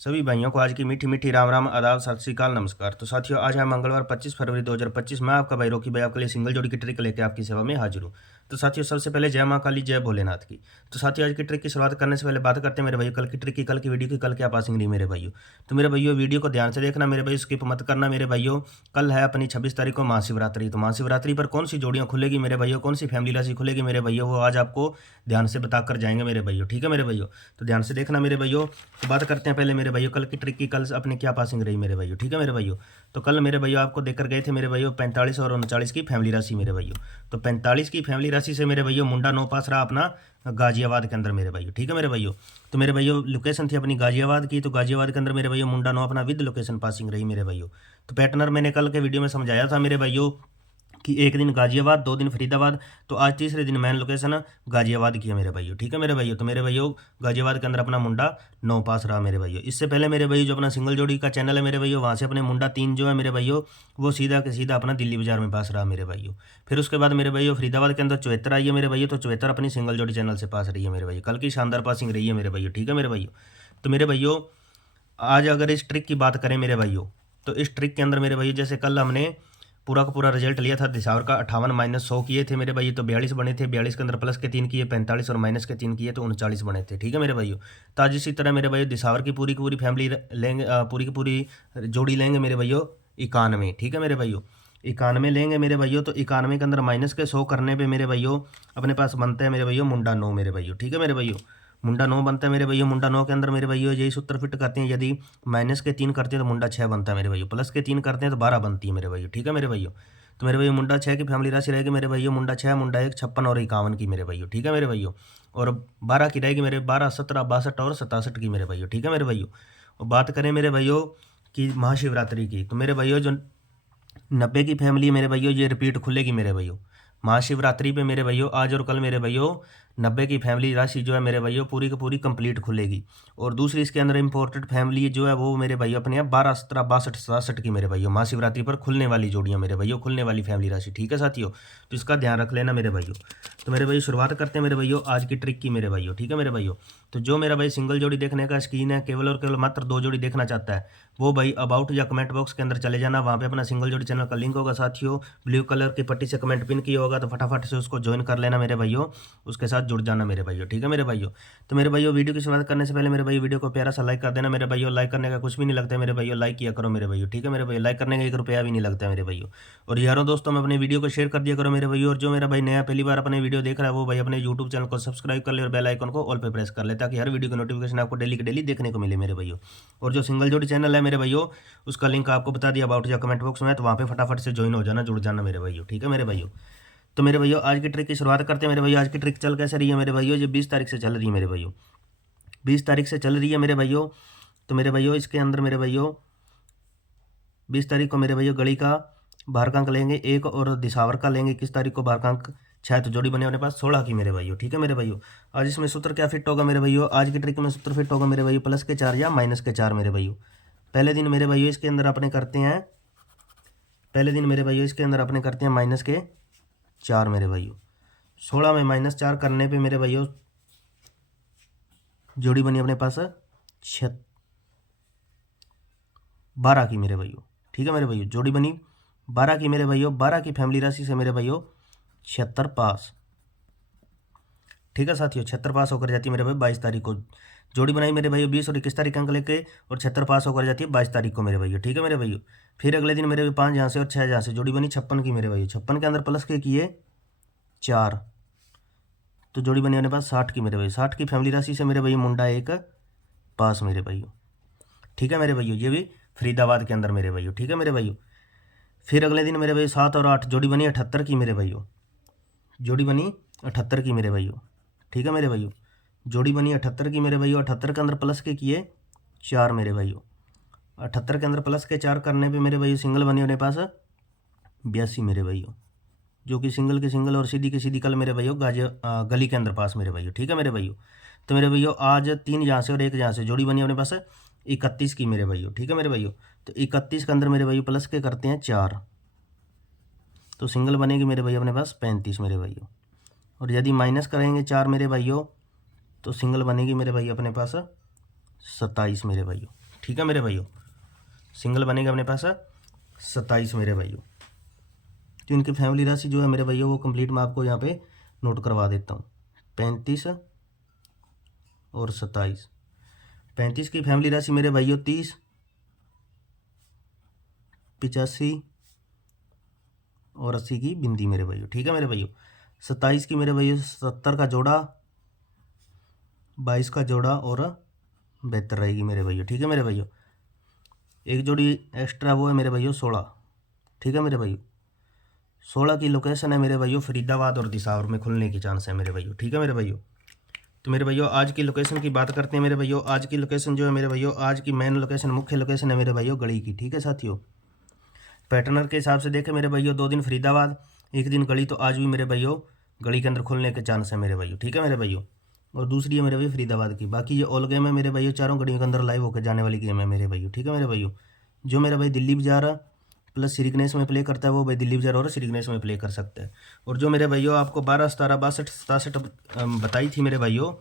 सभी भाइयों को आज की मीठी मीठी राम राम आदाब सत श्री अकाल नमस्कार। तो साथियों आज है मंगलवार 25 फरवरी 2025। मैं आपका भाई रोकी भाई आपके लिए सिंगल जोड़ी की ट्रिक लेकर आपकी सेवा में हाजिर हूँ। तो साथियों सबसे पहले जय माँ काली जय भोलेनाथ की। तो साथियों आज की ट्रिक की शुरुआत करने से पहले बात करते हैं मेरे भाई कल की ट्रिक की, कल की वीडियो की, कल क्या पासिंग रही मेरे भाइयों। तो मेरे भाइयों वीडियो को ध्यान से देखना मेरे भाई, स्किप मत करना मेरे भाइयों। कल है अपनी 26 तारीख को महाशिवरात्रि। तो महाशिवरात्रि पर कौन सी जोड़ियाँ खुलेगी मेरे भाइयों, कौन सी फैमिली राशि खुलेगी मेरे भाइयों, वो आज आपको ध्यान से बताकर जाएंगे मेरे भाइयों। ठीक है मेरे भाइयों, तो ध्यान से देखना मेरे भाइयों। तो बात करते हैं पहले मेरे भाइयों कल की ट्रिक की, कल अपने क्या पासिंग रही मेरे भाइयों। ठीक है मेरे भाइयों, तो कल मेरे भाइयों आपको देकर गए थे मेरे भाइयों 45 और 39 की फैमिली राशि मेरे भाइयों। तो 45 की फैमिली राशि से मेरे भाइयों मुंडा 9 पास रहा अपना गाजियाबाद के अंदर मेरे भाइयों। ठीक है मेरे भाइयों, तो मेरे भाइयों लोकेशन थी अपनी गाजियाबाद की। तो गाजियाबाद के अंदर मेरे भाइयों मुंडा 9 अपना विद लोकेशन पासिंग रही मेरे भाइयों। तो पैटर्नर मैंने कल के वीडियो में समझाया था मेरे भाइयों कि एक दिन गाजियाबाद, 2 दिन फरीदाबाद। तो आज तीसरे दिन मैन लोकेशन गाजियाबाद की है मेरे भाइयों। ठीक है मेरे भाइयों, तो मेरे भाइयों गाजियाबाद के अंदर अपना मुंडा 9 पास रहा मेरे भाइयों। इससे पहले मेरे भाइयों जो अपना सिंगल जोड़ी का चैनल है मेरे भाइयों, वहाँ से अपने मुंडा 3 जो है मेरे भाइयों, वो सीधा के सीधा अपना दिल्ली बाजार में पास रहा मेरे भाइयों। फिर उसके बाद मेरे भाइयों फरीदाबाद के अंदर 74 आई है मेरे भाइयों। तो 74 अपनी सिंगल जोड़ी चैनल से पास रही है मेरे भाइयों। कल की शानदार पासिंग रही है मेरे भाइयों। ठीक है मेरे भाइयों, तो मेरे भाइयों आज अगर इस ट्रिक की बात करें मेरे भाइयों, तो इस ट्रिक के अंदर मेरे भाइयों जैसे कल हमने पूरा का पूरा रिजल्ट लिया था दिशावर का, 58 माइनस 100 किए थे मेरे भाई। तो 42 बने थे, 42 के अंदर प्लस के 3 किए, 45 और माइनस के 3 किए, तो 39 बने थे। ठीक है मेरे भाइयों, तो आज इसी तरह मेरे भाई दिशावर की पूरी फैमिली लेंगे, पूरी की पूरी जोड़ी लेंगे मेरे भाइयों 91। ठीक है मेरे भाइयों, 91 लेंगे मेरे भाइयों। तो 91 के अंदर माइनस के 100 करने पर मेरे भाइयों अपने पास बनता है मेरे भाइयों मुंडा 9 मेरे भाइयों। ठीक है मेरे भाइयों, मुंडा 9 बनता है मेरे भैया। मुंडा 9 के अंदर मेरे भैया यही सूत्र फिट करते हैं, यदि माइनस के 3 करते हैं तो मुंडा 6 बनता है मेरे भैया, प्लस के 3 करते हैं तो 12 बनती है मेरे भैया। ठीक है मेरे भैया, तो मेरे भैया मुंडा 6 की फैमिली राशि रहेगी मेरे भैया, मुंडा 6, मुंडा 1, 56 और 51 की मेरे भैया। ठीक है मेरे भैया, और 12 की रहेगी मेरे 12, 17, 62 और 67 की मेरे भैया। ठीक है मेरे भैया, और बात करें मेरे भैया की महाशिवरात्रि की, तो मेरे भैया जो 90 की फैमिली मेरे भैया ये रिपीट खुलेगी मेरे भैया महाशिवरात्रि पे मेरे भैया। आज और कल मेरे भैया 90 की फैमिली राशि जो है मेरे भैया पूरी की पूरी कंप्लीट खुलेगी। और दूसरी इसके अंदर इंपॉर्टेंट फैमिली जो है वो मेरे भैया अपने 12, 17, 62, 67 की मेरे भैया महाशिवरात्रि पर खुलने वाली जोड़ियाँ मेरे भैया, खुलने वाली फैमिली राशि। ठीक है साथियों, तो इसका ध्यान रख लेना मेरे भैया। तो मेरे भैया शुरुआत करते हैं मेरे भैया आज की ट्रिक की मेरे भैया। ठीक है मेरे भैया, तो जो मेरा भाई सिंगल जोड़ी देखने का शौकीन है, केवल और केवल मात्र 2 जोड़ी देखना चाहता है, वो भाई अबाउट या कमेंट बॉक्स के अंदर चले जाना, वहाँ पे अपना सिंगल जोड़ी चैनल का लिंक होगा साथियों, ब्लू कलर की पट्टी से कमेंट पिन किया होगा, तो फटाफट से उसको ज्वाइन कर लेना मेरे भाइयों, उसके साथ जुड़ जाना मेरे भाइयों। ठीक है मेरे भाइयों, तो मेरे भाइयों वीडियो की शुरुआत करने से पहले मेरे भाई वीडियो को प्यारा सा लाइक कर देना मेरे भाइयों। लाइक करने का कुछ भी नहीं लगता है मेरे भाइयों, लाइक किया करो मेरे भाइयों। ठीक है मेरे भाइयों, लाइक करने का 1 रुपया भी नहीं लगता है मेरे भाइयों। और यारों दोस्तों में अपने वीडियो को शेयर कर दिया करो मेरे भाइयों। और जो मेरा भाई नया पहली बार अपने वीडियो देख रहा है वो भाई अपने यूट्यूब चैनल को सब्सक्राइब कर ले और बेल आइकन को ऑल पे प्रेस कर ले, ताकि हर वीडियो की नोटिफिकेशन आपको डेली की डेली देखने को मिले मेरे भाइयों। और जो सिंगल जोड़ी चैनल है मेरे भाइयों, उसका लिंक आपको बता दिया अबाउट या कमेंट बॉक्स में, तो वहाँ पे फटाफट से ज्वाइन हो जाना, जुड़ जाना मेरे भाइयों। ठीक है मेरे भाइयों, तो मेरे भाइयों आज की ट्रिक की शुरुआत करते हैं मेरे भाइयों। आज की ट्रिक चल कैसे रही है मेरे भाइयों, जो 20 तारीख से चल रही है मेरे भाइयों, 20 तारीख से चल रही है मेरे भाइयों। तो मेरे भाइयों इसके अंदर मेरे भाइयों 20 तारीख को मेरे भैया गड़ी का भारकांक लेंगे 1 और दिसावर का लेंगे 21 तारीख को भारकांक 6, तो जोड़ी बने अपने पास 16 की मेरे भाइयों। ठीक है मेरे भाइयों, आज इसमें सूत्र क्या फिट होगा मेरे भाइयों, आज की ट्रिक में सूत्र फिट होगा मेरे भाइयों प्लस के 4 या माइनस के 4 मेरे भाइयों। पहले दिन मेरे भाइयों इसके अंदर अपने करते हैं, पहले दिन मेरे भाइयों इसके अंदर अपने करते हैं माइनस के 4 मेरे भाइयों। 16 में माइनस 4 करने पर मेरे भाइयों जोड़ी बनी अपने पास 12 की मेरे भाइयों। ठीक है मेरे भाइयों, जोड़ी बनी 12 की मेरे भाइयों, 12 की फैमिली राशि से मेरे भाइयों 76 पास। ठीक है साथियों, 76 पास होकर जाती है मेरे भाई 22 तारीख को। जोड़ी बनाई मेरे भाइयों 20 और 21 तारीख अंक लेके, और 76 पास होकर जाती है 22 तारीख को मेरे भाइयों। ठीक है मेरे भाइयों, फिर अगले दिन मेरे 5 यहाँ से और 6 यहाँ से, जोड़ी बनी 56 की मेरे भाइयों। 56 के अंदर प्लस के किए 4, तो जोड़ी बनी अपने पास 60 की मेरे भाई। 60 की फैमिली राशि से मेरे भाई मुंडा 1 पास मेरे भाइयों। ठीक है मेरे भाइयों, ये भी फरीदाबाद के अंदर मेरे भाइयों। ठीक है मेरे भाइयों, फिर अगले दिन मेरे भाई 7 और 8, जोड़ी बनी 78 की मेरे भाइयों। जोड़ी बनी 78 की मेरे भाइयों। ठीक है मेरे भाइयों, जोड़ी बनी 78 की मेरे भाइयों। 78 के अंदर प्लस के किए 4 मेरे भाइयों। 78 के अंदर प्लस के 4 करने पे मेरे भाइयों सिंगल बनी अपने पास 82 मेरे भाइयों, जो कि सिंगल की सिंगल और सीधी की सीधी कल मेरे भाइयों गली के अंदर पास मेरे भाइयों। ठीक है मेरे भाइयों, तो मेरे भाइयों आज 3 यहाँ से और 1 यहाँ से, जोड़ी बनी अपने पास 31 की मेरे भाइयों। ठीक है मेरे भाइयों, तो 31 के अंदर मेरे भाइयों प्लस के करते हैं 4, तो सिंगल बनेगी मेरे भाई अपने पास 35 मेरे भाइयों। और यदि माइनस करेंगे 4 मेरे भाइयों, तो सिंगल बनेगी मेरे भाई अपने पास 27 मेरे भाइयों। ठीक है मेरे भाइयों। सिंगल बनेगा अपने पास 27 मेरे भाइयों। तो इनकी फैमिली राशि जो है मेरे भाइयों वो कंप्लीट मैं आपको यहाँ पे नोट करवा देता हूँ। 35 और 27। 35 की फैमिली राशि मेरे भाइयों 30, 85 और 80 की बिंदी मेरे भाइयों। ठीक है मेरे भाइयों। 27 की मेरे भाइयों 70 का जोड़ा, 22 का जोड़ा और 72 रहेगी मेरे भाइयों। ठीक है मेरे भाइयों। एक जोड़ी एक्स्ट्रा वो है मेरे भाइयों 16। ठीक है मेरे भाइयों। 16 की लोकेशन है मेरे भाइयों फरीदाबाद और दिसावर में खुलने की चांस है मेरे भाइयों। ठीक है मेरे भाइयों। तो मेरे भाइयों आज की लोकेशन की बात करते हैं मेरे भाइयों। आज की लोकेशन जो है मेरे भाइयों, आज की मेन लोकेशन, मुख्य लोकेशन है मेरे भाइयों गढ़ी की। ठीक है साथियों। पैटर्नर के हिसाब से देखें मेरे भाइयों, 2 दिन फरीदाबाद, 1 दिन गढ़ी, तो आज भी मेरे भाइयों गढ़ी के अंदर खुलने के चांस है मेरे भाइयों। ठीक है मेरे भाइयों। और दूसरी है मेरे भाई फरीदाबाद की। बाकी ये ऑल गेम है मेरे भाइयों, चारों गढ़ियों के अंदर लाइव होकर जाने वाली गेम है मेरे भाइयों। ठीक है मेरे भाइयों। जो मेरा भाई दिल्ली बाजार प्लस श्री गणेश में प्ले करता है वो भाई दिल्ली बाजार और श्री गणेश में प्ले कर सकता है। और जो मेरे भाइयों आपको 12, 17, 62, 67 बताई थी मेरे भाइयों,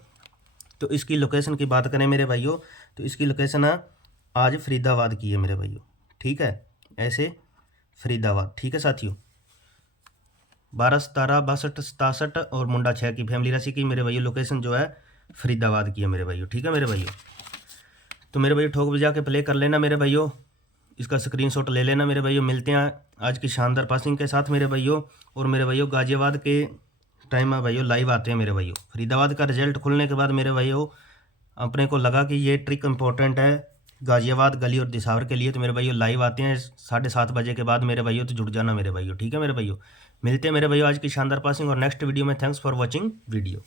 तो इसकी लोकेशन की बात करें मेरे भाइयों, तो इसकी लोकेशन आज फरीदाबाद की है मेरे भाइयों। ठीक है, ऐसे फरीदाबाद। ठीक है साथियों। 12, 17, 62, 67 और मुंडा 6 की फैमिली राशि की मेरे भाइयों लोकेशन जो है फरीदाबाद की है मेरे भाइयों। ठीक है मेरे भाइयों। तो मेरे भाइयों ठोक बजा के प्ले कर लेना मेरे भाइयों, इसका स्क्रीनशॉट ले लेना मेरे भाइयों। मिलते हैं आज की शानदार पासिंग के साथ मेरे भाइयों। और मेरे भाइयों गाजियाबाद के टाइम में भाइयों लाइव आते हैं मेरे भाइयों। फरीदाबाद का रिजल्ट खुलने के बाद मेरे भाइयों अपने को लगा कि ये ट्रिक इंपॉर्टेंट है गाजियाबाद, गली और दिसावर के लिए, तो मेरे भाइयों लाइव आते हैं 7:30 बजे के बाद मेरे भाइयों, तो जुड़ जाना मेरे भाइयों। ठीक है मेरे भाइयों। मिलते हैं मेरे भाइयों आज की शानदार पासिंग और नेक्स्ट वीडियो में। Thanks for watching video.